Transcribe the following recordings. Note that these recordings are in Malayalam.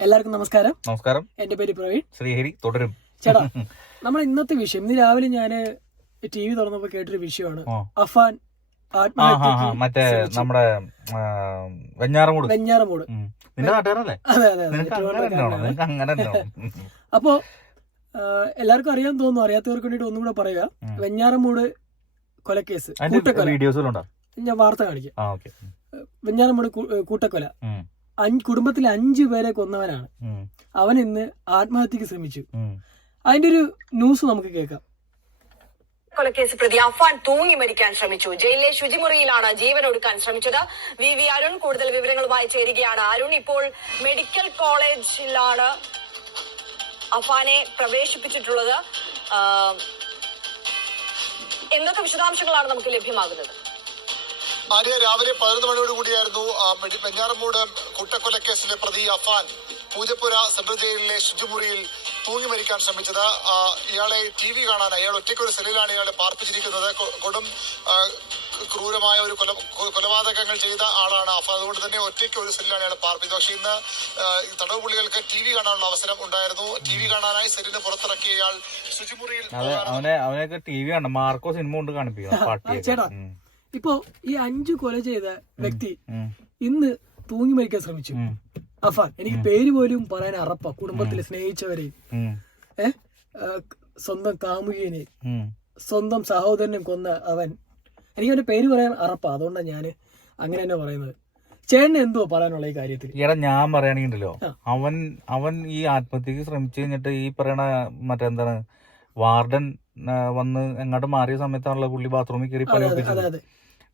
എല്ലാവർക്കും നമസ്കാരം. നമസ്കാരം. എന്റെ പേര് പ്രവീൺ. ശ്രീഹരി തുടരും. ചേട്ടാ നമ്മൾ ഇന്നത്തെ വിഷയം ഇന്ന് രാവിലെ ഞാൻ ടി വി തുറന്നപ്പോ കേട്ടൊരു വിഷയമാണ്. അഫാൻ ആത്മഹത്യ മറ്റേ നമ്മുടെ വെഞ്ഞാറമൂട്. വെഞ്ഞാറമൂട്. അതെ അതെ. അപ്പോ എല്ലാവർക്കും അറിയാൻ തോന്നുന്നു അറിയാത്തവർക്ക് വേണ്ടിട്ട് ഒന്നും കൂടെ പറയുക വെഞ്ഞാറമൂട് കൊലക്കേസ് കൂട്ടക്കൊല. ഞാൻ വാർത്ത കാണിക്കാം. വെഞ്ഞാറമൂട് കൂട്ടക്കൊല. കുടുംബത്തിലെ അഞ്ചു പേരെ കൊന്നവനാണ് അവൻ ഇന്ന് ആത്മഹത്യക്ക് ശ്രമിച്ചു. അതിന്റെ ഒരു ന്യൂസ് നമുക്ക് കേൾക്കാം. കൊലക്കേസ് പ്രതി അഫാൻ തൂങ്ങി മരിക്കാൻ ശ്രമിച്ചു. ജയിലിലെ ശുചിമുറിയിലാണ് ജീവൻ ഒടുക്കാൻ ശ്രമിച്ചത്. വി വി അരുൺ കൂടുതൽ വിവരങ്ങളുമായി ചേരുകയാണ്. അരുൺ ഇപ്പോൾ മെഡിക്കൽ കോളേജിലാണ് അഫാനെ പ്രവേശിപ്പിച്ചിട്ടുള്ളത്. എന്തൊക്കെ വിശദാംശങ്ങളാണ് നമുക്ക് ലഭ്യമാകുന്നത്? ആര്യ രാവിലെ പതിനൊന്ന് മണിയോട് കൂടിയായിരുന്നു വെഞ്ഞാറമൂട് കൂട്ടക്കൊലക്കേസിലെ പ്രതി അഫാൻ പൂജപ്പുര സെൻട്രൽ ജയിലിലെ ശുചിമുറിയിൽ തൂങ്ങി മരിക്കാൻ ശ്രമിച്ചത്. ഇയാളെ ടി വി കാണാൻ അയാൾ ഒറ്റയ്ക്ക് ഒരു സെല്ലിലാണ് ഇയാളെ പാർപ്പിച്ചിരിക്കുന്നത്. കൊടും ക്രൂരമായ ഒരു കൊല കൊലപാതകങ്ങൾ ചെയ്ത ആളാണ് അഫ അതുകൊണ്ട് തന്നെ ഒറ്റയ്ക്ക് ഒരു സെല്ലിലാണ് ഇയാളെ പാർപ്പിച്ചത്. പക്ഷെ ഇന്ന് തടവ് പുള്ളികൾക്ക് ടി വി കാണാനുള്ള അവസരം ഉണ്ടായിരുന്നു. ടി വി കാണാനായി സെല്ലിന് പുറത്തിറക്കിയ ഇയാൾ ശുചിമുറിയിൽ അവനെ അവനെയൊക്കെ ടി വി കണ്ട. മാർക്കോ സിനിമ കൊണ്ട് കാണിപ്പിക്കണം ഇപ്പോ ഈ അഞ്ചു കൊല ചെയ്ത വ്യക്തി ഇന്ന് തൂങ്ങി മരിക്കാൻ ശ്രമിച്ചു. അഫാൻ എനിക്ക് പേര് പോലും പറയാൻ അറപ്പ. കുടുംബത്തിൽ സ്നേഹിച്ചവരെ. സ്വന്തം കാമുകിനെ സ്വന്തം സഹോദരനും കൊന്ന അവൻ. എനിക്ക് അവന്റെ പേര് പറയാൻ അറപ്പ. അതുകൊണ്ടാണ് ഞാൻ അങ്ങനെ തന്നെ പറയുന്നത്. ചേട്ടന് എന്തോ പറയാനുള്ള ഈ കാര്യത്തിൽ എടാ ഞാൻ പറയുകയാണെങ്കിണ്ടല്ലോ. അവൻ അവൻ ഈ ആത്മഹത്യക്ക് ശ്രമിച്ചു കഴിഞ്ഞിട്ട് ഈ പറയണ മറ്റെന്താണ്? വാർഡൻ വന്ന് എങ്ങോട്ട് മാറിയ സമയത്താണല്ലോ പുള്ളി ബാത്റൂമിൽ കയറി പണി ഒപ്പിച്ചത്.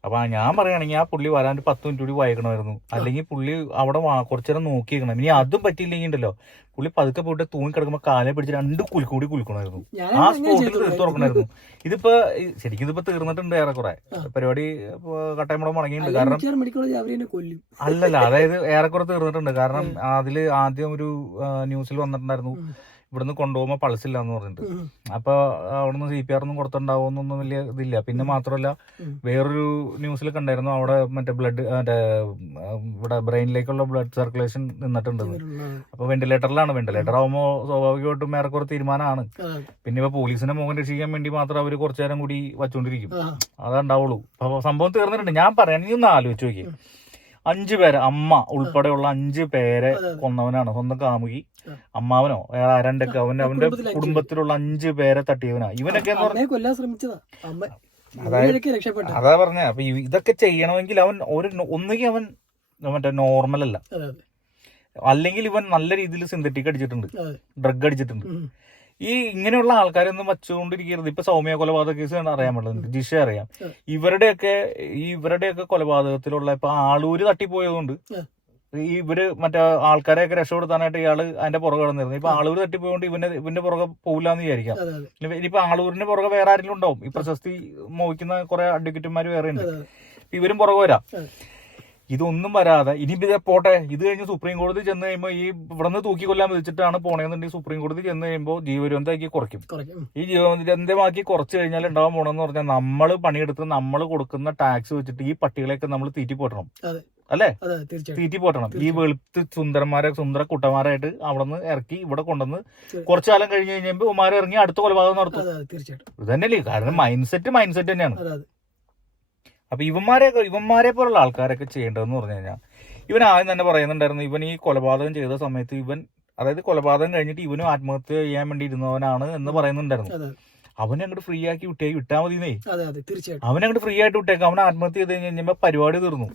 അപ്പൊ ഞാൻ പറയുകയാണെങ്കിൽ ആ പുള്ളി വരാൻ പത്ത് മിനിറ്റ് കൂടി വായിക്കണമായിരുന്നു അല്ലെങ്കിൽ പുള്ളി അവിടെ കുറച്ചേരം നോക്കിയിരിക്കണം ഇനി അതും പറ്റിയില്ലെങ്കിൽ ഉണ്ടല്ലോ പുള്ളി പതുക്കെ പോയിട്ട് തൂങ്ങി കിടക്കുമ്പോൾ കാലെ പിടിച്ച് രണ്ട് കുലുക്കൂടി കുലുക്കണമായിരുന്നു. ഞാൻ ആ സ്പോട്ടിൽ തീർത്ത് തുറക്കണമായിരുന്നു ഇതിപ്പോ ശരിക്കും ഇതിപ്പോ തീർന്നിട്ടുണ്ട് ഏറെക്കുറെ. പരിപാടി കട്ടയമുടം മുടങ്ങിയിട്ടുണ്ട്. കാരണം അല്ലല്ല അതായത് ഏറെക്കുറെ തീർന്നിട്ടുണ്ട്. കാരണം അതിൽ ആദ്യം ഒരു ന്യൂസിൽ വന്നിട്ടുണ്ടായിരുന്നു. ഇവിടുന്ന് കൊണ്ടുപോകുമ്പോൾ പൾസില്ല എന്ന് പറഞ്ഞിട്ട്. അപ്പൊ അവിടുന്ന് സി പി ആർ ഒന്നും കൊടുത്തുണ്ടാവുമെന്നൊന്നും വലിയ ഇതില്ല. പിന്നെ മാത്രമല്ല വേറൊരു ന്യൂസിൽ കണ്ടായിരുന്നു അവിടെ മറ്റേ ബ്ലഡ് മറ്റേ ഇവിടെ ബ്രെയിനിലേക്കുള്ള ബ്ലഡ് സർക്കുലേഷൻ നിന്നിട്ടുണ്ട്. അപ്പൊ വെന്റിലേറ്ററിലാണ് വെന്റിലേറ്റർ ആവുമ്പോൾ സ്വാഭാവികമായിട്ടും ഏറെക്കുറെ തീരുമാനമാണ്. പിന്നെ ഇപ്പൊ പോലീസിനെ മുഖം രക്ഷിക്കാൻ വേണ്ടി മാത്രം അവർ കുറച്ചു നേരം കൂടി വച്ചുകൊണ്ടിരിക്കും അതേ ഉണ്ടാവുള്ളൂ. അപ്പൊ സംഭവം തീർന്നിട്ടുണ്ട്. ഞാൻ പറയാൻ നീ ഒന്ന് ആലോചിച്ച് നോക്കി അഞ്ചു പേരെ അമ്മ ഉൾപ്പെടെയുള്ള അഞ്ചു പേരെ. കൊന്നവനാണ് സ്വന്തം കാമുകി. അമ്മാവനോ വേറെ ആരണ്ടൊക്കെ അവന്റെ അവന്റെ കുടുംബത്തിലുള്ള അഞ്ചു പേരെ തട്ടിയവനാ. ഇവനൊക്കെ കൊല്ലാൻ ശ്രമിച്ചതാ. അതാ പറഞ്ഞ അപ്പൊ ഇതൊക്കെ ചെയ്യണമെങ്കിൽ അവൻ ഒരു ഒന്നുകിൽ അവൻ മറ്റേ നോർമൽ അല്ല. അല്ലെങ്കിൽ ഇവൻ നല്ല രീതിയിൽ സിന്തറ്റിക് അടിച്ചിട്ടുണ്ട്. ഡ്രഗ് അടിച്ചിട്ടുണ്ട്. ഈ ഇങ്ങനെയുള്ള ആൾക്കാരൊന്നും വച്ചുകൊണ്ടിരിക്കരുത്. ഇപ്പൊ സൗമ്യ കൊലപാതക കേസ് അറിയാൻ പറ്റുന്നത് ജിഷ അറിയാം. ഇവരുടെയൊക്കെ ഈ ഇവരുടെയൊക്കെ കൊലപാതകത്തിലുള്ള ഇപ്പൊ ആളൂര് തട്ടിപ്പോയതുകൊണ്ട്. ഈ ഇവർ മറ്റേ ആൾക്കാരെയൊക്കെ രക്ഷപ്പെടുത്താനായിട്ട് ഇയാൾ അതിന്റെ പുറകെ കിടന്നിരുന്നു ഇപ്പൊ ആളൂര് തട്ടിപ്പോയോണ്ട് ഇവന്റെ ഇവന്റെ പുറകെ പോകില്ലാന്ന് വിചാരിക്കാം. ഇനിയിപ്പൊ ആളൂരിന്റെ പുറകെ വേറെ ആരെങ്കിലും ഉണ്ടാവും ഈ പ്രശസ്തി മോഹിക്കുന്ന കുറെ അഡ്വക്കേറ്റുമാർ വേറെ ഉണ്ട്. ഇവരും പുറകെ വരാം. ഇതൊന്നും വരാതെ. ഇനി ഇതേ പോട്ടെ ഇത് കഴിഞ്ഞ് സുപ്രീം കോടതി ചെന്ന് കഴിയുമ്പോൾ ഈ ഇവിടുന്ന് തൂക്കി കൊല്ലാൻ വിധിച്ചിട്ടാണ് പോണേന്നുണ്ടെങ്കിൽ സുപ്രീം കോടതി ചെന്ന് കഴിയുമ്പോൾ ജീവരന്തമാക്കി കുറയ്ക്കും. ഈ ജീവരന്തമാക്കി കുറച്ച് കഴിഞ്ഞാൽ ഉണ്ടാവാൻ പോണെന്ന് പറഞ്ഞാൽ നമ്മൾ പണിയെടുത്ത് നമ്മൾ കൊടുക്കുന്ന ടാക്സ് വെച്ചിട്ട് ഈ പട്ടികളെയൊക്കെ നമ്മൾ തീറ്റി പോട്ടണം അല്ലേ? തീറ്റി പോട്ടണം ഈ വെളുത്ത് സുന്ദരന്മാരെ സുന്ദര കുട്ടന്മാരായിട്ട് അവിടെ നിന്ന് ഇറക്കി ഇവിടെ കൊണ്ടുവന്ന്. കുറച്ചു കാലം കഴിഞ്ഞ് കഴിഞ്ഞപ്പോൾ ഉമാരെ ഇറങ്ങി അടുത്ത കൊലപാതകം നടത്തും. തീർച്ചയായിട്ടും. ഇത് തന്നെയല്ലേ? കാരണം മൈൻഡ് സെറ്റ് മൈൻഡ് സെറ്റ് തന്നെയാണ് അതെ അതെ അപ്പൊ ഇവന്മാരെ ഇവന്മാരെ പോലുള്ള ആൾക്കാരൊക്കെ ചെയ്യേണ്ടതെന്ന് പറഞ്ഞു കഴിഞ്ഞാൽ ഇവൻ ആദ്യം തന്നെ പറയുന്നുണ്ടായിരുന്നു ഇവൻ ഈ കൊലപാതകം ചെയ്ത സമയത്ത് ഇവൻ അതായത് കൊലപാതകം കഴിഞ്ഞിട്ട് ഇവനും ആത്മഹത്യ ചെയ്യാൻ വേണ്ടി ഇരുന്നവനാണ് എന്ന് പറയുന്നുണ്ടായിരുന്നു. അവനെ അങ്ങോട്ട് ഫ്രീ ആക്കി വിട്ടേ വിട്ടാ തീർച്ചയായിട്ടും. അവനെ അങ്ങോട്ട് ഫ്രീ ആയിട്ട് വിട്ടേക്കും അവൻ ആത്മഹത്യ ചെയ്ത് കഴിഞ്ഞ് കഴിഞ്ഞപ്പോ പരിപാടി തീർന്നു.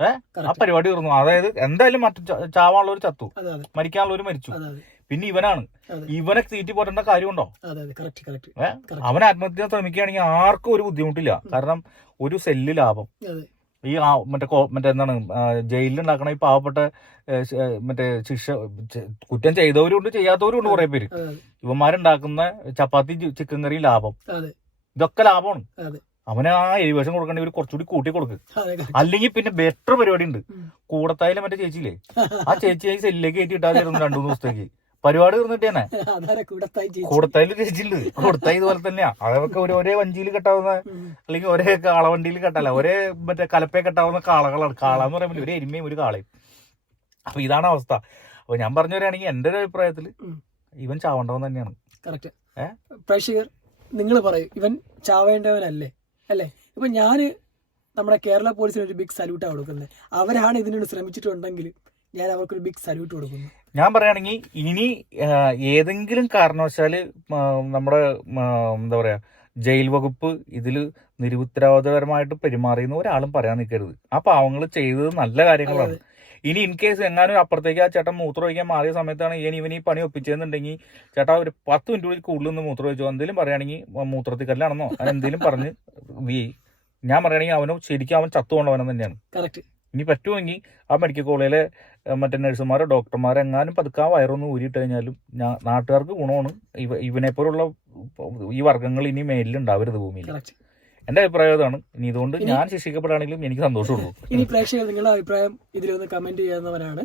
ഏഹ്? ആ പരിപാടി തീർന്നു. അതായത് എന്തായാലും മറ്റു ചാവാനുള്ളവർ ചത്തു. മരിക്കാനുള്ളവർ മരിച്ചു. പിന്നെ ഇവനാണ്. ഇവനെ തീറ്റി പോറ്റേണ്ട കാര്യമുണ്ടോ? അവൻ ആത്മഹത്യ ശ്രമിക്കുകയാണെങ്കിൽ ആർക്കും ഒരു ബുദ്ധിമുട്ടില്ല. കാരണം ഒരു സെല്ല് ലാഭം. ഈ ആ- മറ്റേ മറ്റേ എന്താണ് ജയിലിൽ ഉണ്ടാക്കണ ഈ പാവപ്പെട്ട മറ്റേ ശിക്ഷ കുറ്റം ചെയ്തവരും ഉണ്ട് ചെയ്യാത്തവരും ഉണ്ട് കുറെ പേര് ഇവന്മാരുണ്ടാക്കുന്ന ചപ്പാത്തി ചിക്കൻ കറി ലാഭം. ഇതൊക്കെ ലാഭമാണ്. അവന് ആ എഴുപശം കൊടുക്കണ ഇവർ കുറച്ചുകൂടി കൂട്ടി കൊടുക്ക്. അല്ലെങ്കിൽ പിന്നെ ബെറ്റർ പരിപാടി ഉണ്ട്. കൂടത്തായാലും മറ്റേ ചേച്ചിയില്ലേ? ആ ചേച്ചി സെല്ലിലേക്ക് കയറ്റി ഇട്ടാതിരുന്നു രണ്ടു മൂന്ന് ദിവസത്തേക്ക്. പരിപാടി തീർന്നിട്ട് തന്നെ അതാരെ കൂടത്തായി ചേച്ചി കൂടത്തായാലും ചേച്ചിയുണ്ട് കൂടത്തായി ഇതുപോലെ തന്നെയാ. അതൊക്കെ ഒരു ഒരേ വഞ്ചിയിൽ കെട്ടാവുന്ന. അല്ലെങ്കിൽ ഒരേ കാളവണ്ടിയിൽ കെട്ടല്ല ഒരേ മറ്റേ കലപ്പേ കെട്ടാവുന്ന കാളകളാണ്. കാള എന്ന് പറയുമ്പോൾ ഒരു എരുമയും ഒരു കാളയും. അപ്പൊ ഇതാണ് അവസ്ഥ. അപ്പൊ ഞാൻ പറഞ്ഞു വരികയാണെങ്കിൽ എന്റെ ഒരു അഭിപ്രായത്തിൽ ഇവൻ ചാവണ്ടവൻ തന്നെയാണ്. കറക്റ്റ്? പ്രേക്ഷകർ നിങ്ങൾ പറയും. ഇവൻ ചാവേണ്ടവനല്ലേ? അല്ലേ? ഇപ്പൊ ഞാൻ നമ്മുടെ കേരള പോലീസിന് ഒരു ബിഗ് സല്യൂട്ടാണ് കൊടുക്കുന്നത്. അവരാണ് ഇതിനോട് ശ്രമിച്ചിട്ടുണ്ടെങ്കിൽ ഞാൻ അവർക്കൊരു ബിഗ് സല്യൂട്ട് കൊടുക്കുന്നു. ഞാൻ പറയുകയാണെങ്കിൽ ഇനി ഏതെങ്കിലും കാരണവശാൽ നമ്മുടെ എന്താ പറയുക ജയിൽ വകുപ്പ് ഇതിൽ നിരുത്തരവാദപരമായിട്ട് പെരുമാറിയെന്ന് ഒരാളും പറയാൻ നിൽക്കരുത്. ആ പാവങ്ങൾ ചെയ്തത് നല്ല കാര്യങ്ങളാണ്. ഇനി ഇൻ കേസ് എങ്ങാനും അപ്പുറത്തേക്ക് ആ ചേട്ടൻ മൂത്രം ഒഴിക്കാൻ മാറിയ സമയത്താണ് ഇനി ഇവന് ഈ പണി ഒപ്പിച്ചതെന്നുണ്ടെങ്കിൽ ചേട്ടാ ഒരു പത്ത് മിനിറ്റ് കൂടി കൂടുതൽ ഒന്ന് മൂത്രം ഒഴിച്ചോ? എന്തെങ്കിലും പറയുകയാണെങ്കിൽ മൂത്രത്തിൽ കല്ലാണെന്നോ അങ്ങനെ എന്തെങ്കിലും പറഞ്ഞ് വീ ഞാൻ പറയുകയാണെങ്കിൽ അവനും ശരിക്കും അവൻ ചത്തുകൊണ്ടവനം തന്നെയാണ്. കറക്റ്റ് ഇനി പറ്റുമെങ്കിൽ ആ മെഡിക്കൽ കോളേജിലെ മറ്റേ നഴ്സുമാരോ ഡോക്ടർമാരോ എങ്ങാനും പതുക്കെ ആ വയറൊന്ന് ഊരിയിട്ട് കഴിഞ്ഞാലും ഞാൻ നാട്ടുകാർക്ക് ഗുണമാണ്. ഇവ ഇവനെപ്പോലുള്ള ഈ വർഗങ്ങൾ ഇനി മേലിലുണ്ടാവരുത് ഭൂമിയിൽ. എന്റെ അഭിപ്രായം അതാണ്. ഇനി ഇതുകൊണ്ട് ഞാൻ ശിക്ഷിക്കപ്പെടുകയാണെങ്കിലും എനിക്ക് സന്തോഷമുള്ളൂ. ഇനി പ്രേക്ഷകർ നിങ്ങളുടെ അഭിപ്രായം ഇതിലൊന്ന് കമന്റ് ചെയ്യുന്നവരാണ്